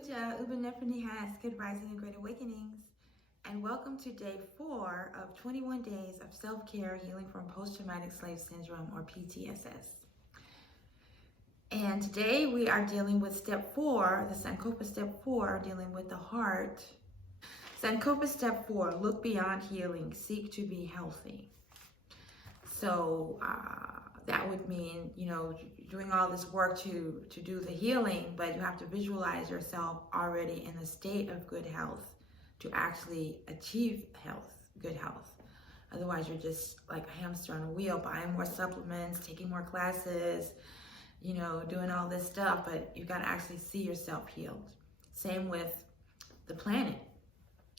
Uja, has Good Rising and Great Awakenings, and welcome to day 4 of 21 days of self-care healing from post-traumatic slave syndrome, or PTSS. And today we are dealing with step 4, the SANKOFA step 4, dealing with the heart. SANKOFA step 4, look beyond healing, seek to be healthy. So that would mean, doing all this work to do the healing, but you have to visualize yourself already in a state of good health to actually achieve good health. Otherwise, you're just like a hamster on a wheel, buying more supplements, taking more classes, doing all this stuff, but you've got to actually see yourself healed. Same with the planet.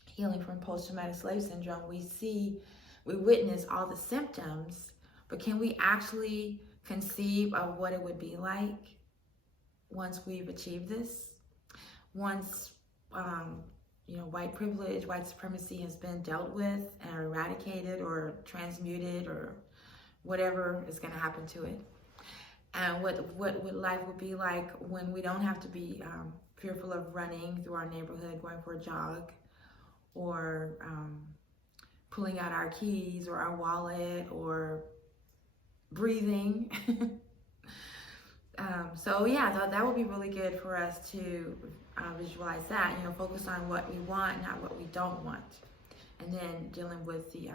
Healing from post-traumatic slave syndrome, we witness all the symptoms, but can we actually conceive of what it would be like once we've achieved this? Once, white privilege, white supremacy has been dealt with and eradicated or transmuted or whatever is going to happen to it. And what life would be like when we don't have to be fearful of running through our neighborhood, going for a jog, or pulling out our keys or our wallet or breathing. So that would be really good for us to visualize that, focus on what we want, not what we don't want. And then dealing with the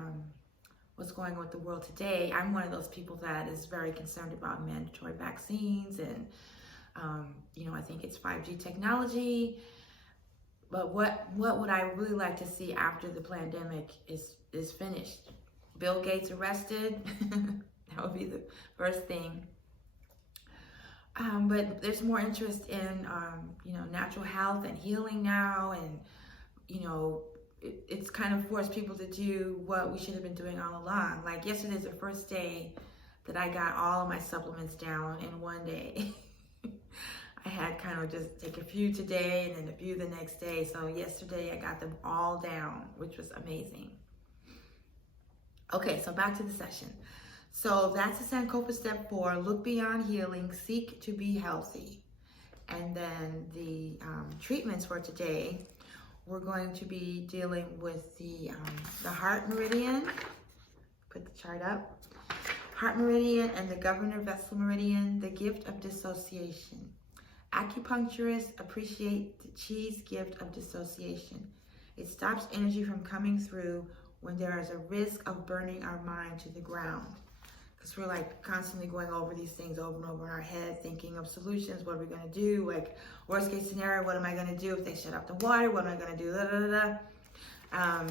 what's going on with the world today. I'm one of those people that is very concerned about mandatory vaccines, and I think it's 5G technology. But what would I really like to see after the pandemic is finished? Bill Gates arrested. That would be the first thing. But there's more interest in natural health and healing now, and it's kind of forced people to do what we should have been doing all along. Like yesterday's the first day that I got all of my supplements down in one day. I had kind of just take a few today and then a few the next day. So yesterday I got them all down, which was amazing. Okay, so back to the session. So that's the SANKOFA step 4, look beyond healing, seek to be healthy. And then the treatments for today, we're going to be dealing with the heart meridian. Put the chart up. Heart meridian and the governor vessel meridian, the gift of dissociation. Acupuncturists appreciate the chi's gift of dissociation. It stops energy from coming through when there is a risk of burning our mind to the ground. Because we're like constantly going over these things over and over in our head, thinking of solutions. What are we going to do? Like, worst case scenario, what am I going to do if they shut off the water? What am I going to do? Da, da, da, da.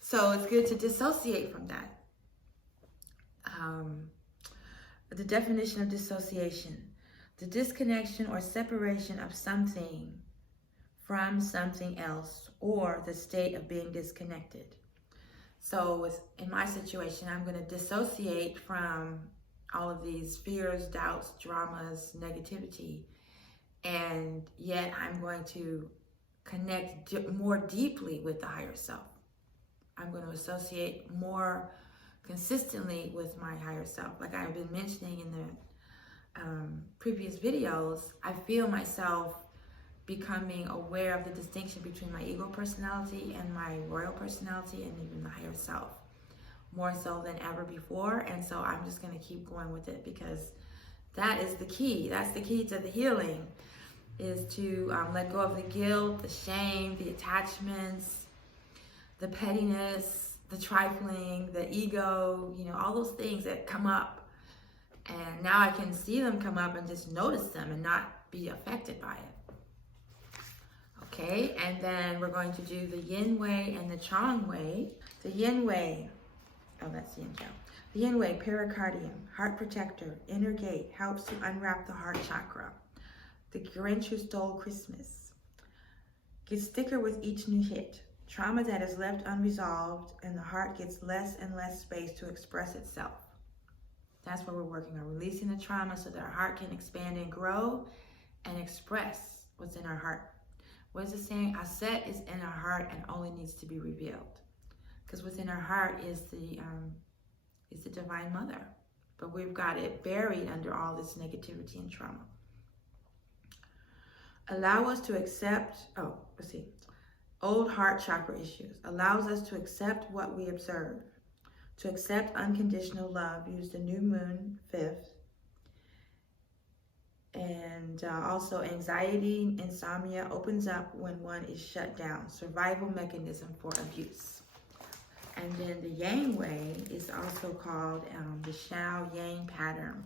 So it's good to dissociate from that. The definition of dissociation: the disconnection or separation of something from something else, or the state of being disconnected. So in my situation, I'm going to dissociate from all of these fears, doubts, dramas, negativity, and yet I'm going to connect more deeply with the higher self. I'm going to associate more consistently with my higher self. Like I've been mentioning in the previous videos, I feel myself becoming aware of the distinction between my ego personality and my royal personality, and even the higher self, more so than ever before. And so I'm just going to keep going with it, because that is the key. That's the key to the healing, is to let go of the guilt, the shame, the attachments, the pettiness, the trifling, the ego, all those things that come up. And now I can see them come up and just notice them and not be affected by it. Okay, and then we're going to do the yin way and the chang way. The yin way, that's yin chang. The yin way, pericardium, heart protector, inner gate, helps to unwrap the heart chakra. The Grinch who stole Christmas gets thicker with each new hit. Trauma that is left unresolved, and the heart gets less and less space to express itself. That's what we're working on, releasing the trauma so that our heart can expand and grow and express what's in our heart. What is it saying? Aset is in our heart and only needs to be revealed. Because within our heart is the Divine Mother. But we've got it buried under all this negativity and trauma. allow us to accept, old heart chakra issues, allows us to accept what we observe, to accept unconditional love, use the new moon, 5th, and also anxiety, insomnia opens up when one is shut down, survival mechanism for abuse. And then the yang way is also called the Shao Yang pattern.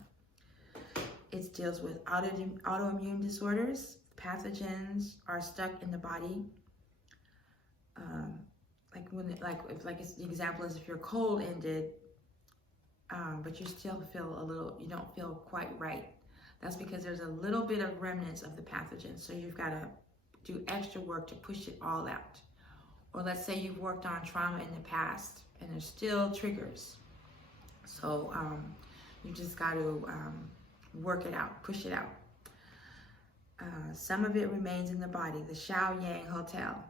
It deals with autoimmune disorders. Pathogens are stuck in the body. The example is if your cold ended, but you still feel you don't feel quite right. That's because there's a little bit of remnants of the pathogen. So you've got to do extra work to push it all out. Or let's say you've worked on trauma in the past and there's still triggers. So you just got to work it out, push it out. Some of it remains in the body, the Shao Yang Hotel.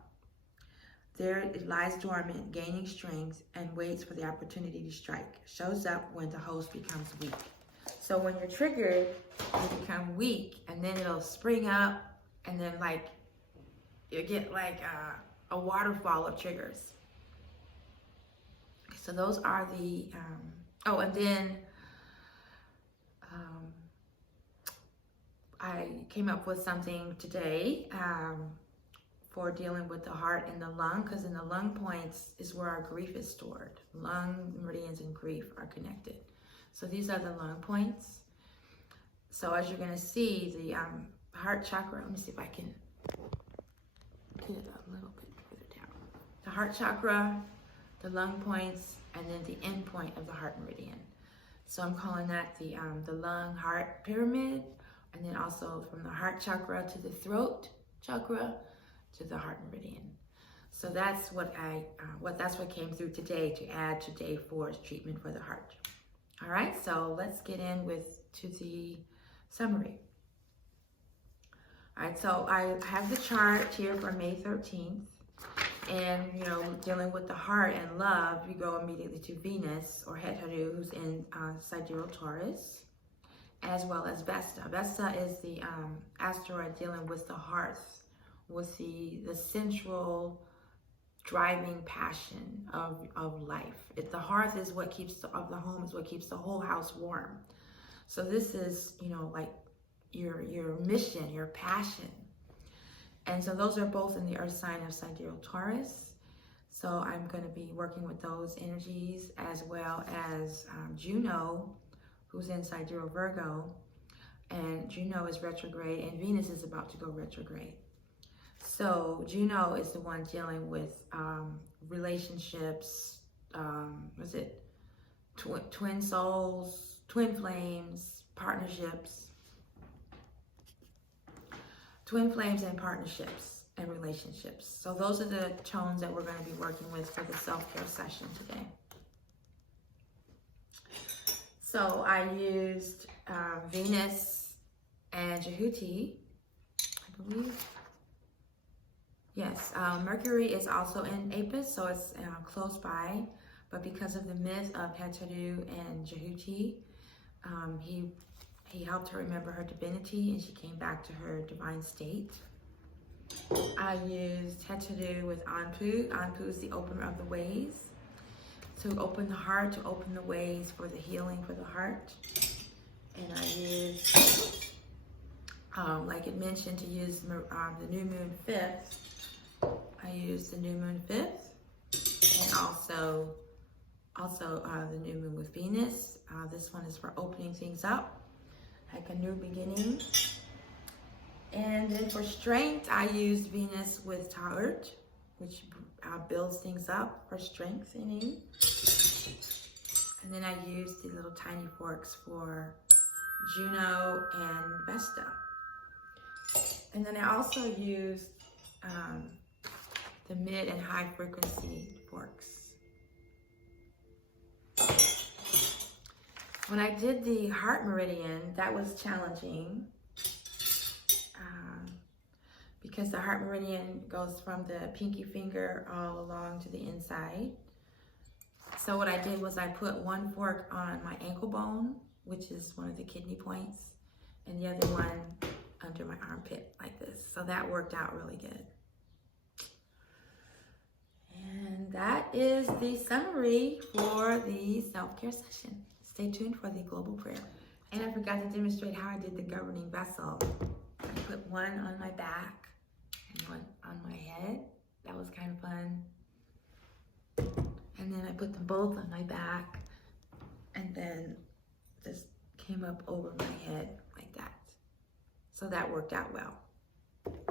There it lies dormant, gaining strength, and waits for the opportunity to strike. Shows up when the host becomes weak. So when you're triggered, you become weak, and then it'll spring up, and then you get a waterfall of triggers. So those are the, and then I came up with something today for dealing with the heart and the lung, because in the lung points is where our grief is stored. Lung, meridians, and grief are connected. So these are the lung points. So as you're going to see, the heart chakra, let me see if I can get it a little bit further down. The heart chakra, the lung points, and then the end point of the heart meridian. So I'm calling that the lung heart pyramid, and then also from the heart chakra to the throat chakra to the heart meridian. So that's what came through today to add to day 4's treatment for the heart. All right, so let's get to the summary. All right, so I have the chart here for May 13th. And, dealing with the heart and love, you go immediately to Venus, or Heru, who's in Sidereal Taurus, as well as Vesta. Vesta is the asteroid dealing with the hearth, with the central driving passion of life. The hearth is what keeps the home is what keeps the whole house warm. So this is, your mission, your passion. And so those are both in the earth sign of Sidereal Taurus. So I'm going to be working with those energies, as well as Juno, who's in Sidereal Virgo. And Juno is retrograde, and Venus is about to go retrograde. So Juno is the one dealing with relationships, twin souls, twin flames, partnerships. Twin flames and partnerships and relationships. So those are the tones that we're going to be working with for the self-care session today. So I used Venus and Jehuti, I believe. Yes, Mercury is also in Apis, so it's close by. But because of the myth of Heru and Jehuti, he helped her remember her divinity, and she came back to her divine state. I used Heru with Anpu. Anpu is the opener of the ways. To open the heart, to open the ways for the healing for the heart. And I used, like it mentioned, to use the new moon 5th. I used the new moon 5th, and also the new moon with Venus. This one is for opening things up, like a new beginning. And then for strength, I used Venus with arit, which builds things up for strengthening. And then I used the little tiny forks for Juno and Vesta. And then I also used the mid and high frequency forks. When I did the heart meridian, that was challenging because the heart meridian goes from the pinky finger all along to the inside. So what I did was I put one fork on my ankle bone, which is one of the kidney points, and the other one under my armpit like this. So that worked out really good. And that is the summary for the self-care session. Stay tuned for the global prayer. And I forgot to demonstrate how I did the governing vessel. I put one on my back and one on my head. That was kind of fun. And then I put them both on my back and then just came up over my head like that. So that worked out well.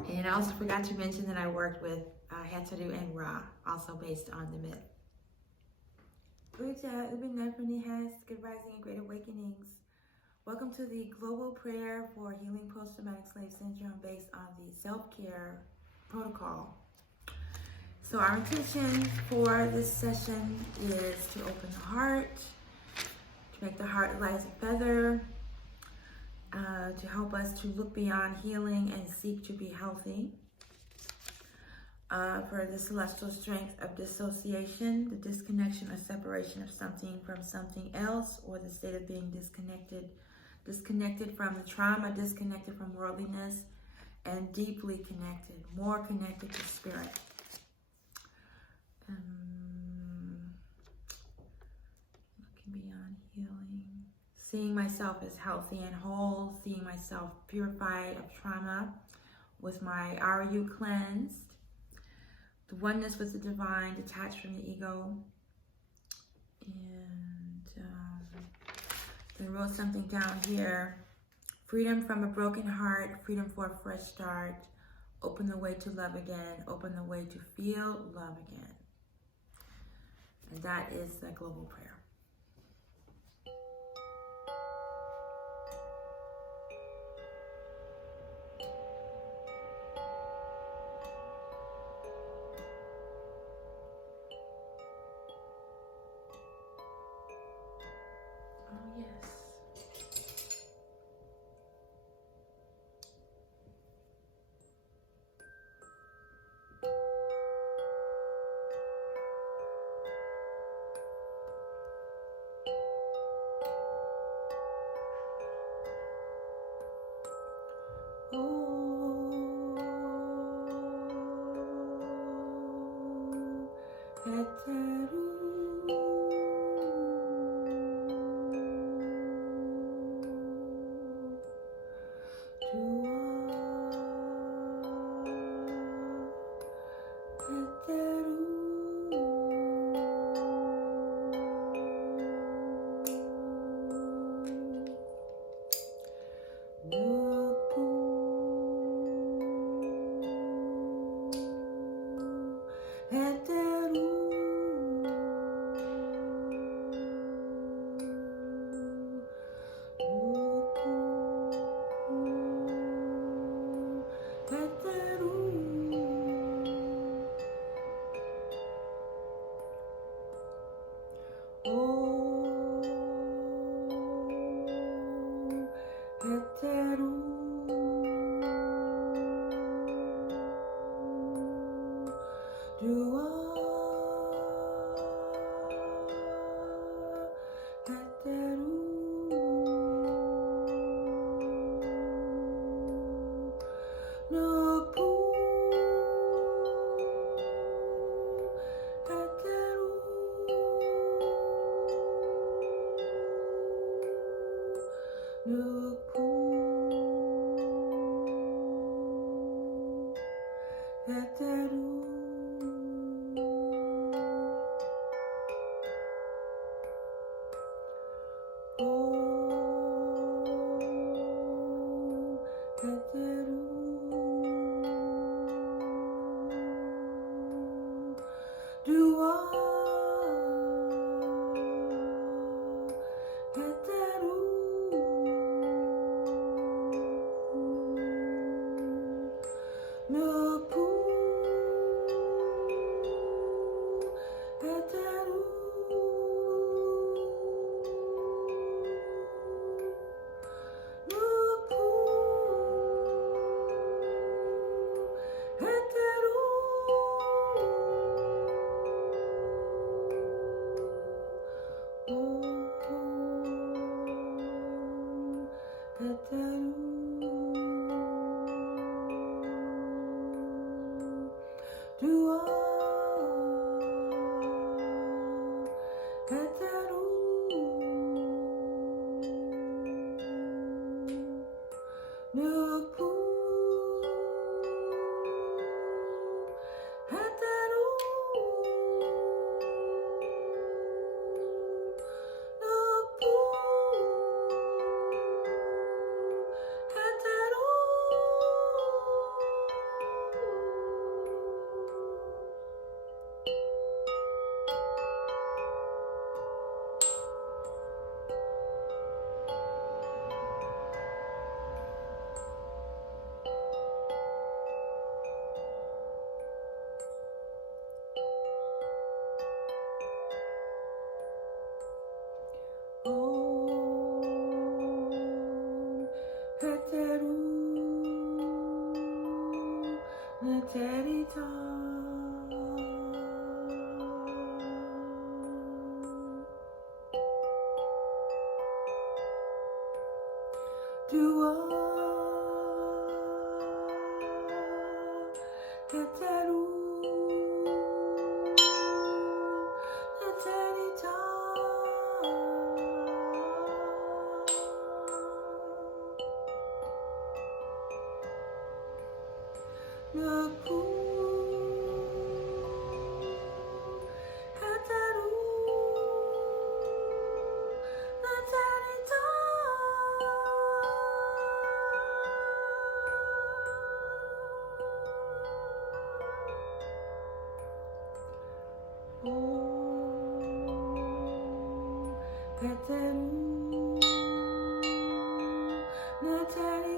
And I also forgot to mention that I worked with Hatsaru and Ra, also based on the myth. Good rising and great awakenings. Welcome to the global prayer for healing post-traumatic slave syndrome based on the self-care protocol. So our intention for this session is to open the heart, to make the heart light as a feather, to help us to look beyond healing and seek to be healthy. For the celestial strength of dissociation, the disconnection or separation of something from something else, or the state of being disconnected from the trauma, disconnected from worldliness, and deeply connected, more connected to spirit. Looking beyond healing. Seeing myself as healthy and whole, seeing myself purified of trauma with my RU cleansed. The oneness with the divine, detached from the ego. And then wrote something down here. Freedom from a broken heart, freedom for a fresh start. Open the way to love again, open the way to feel love again. And that is the global prayer. Oh, yes. 두어 가타루 누구 가타루 누구 가타루 가타루 나타리타 두어 가타루 나타리타 누구 가타루 나타리타 오 가타루 나타리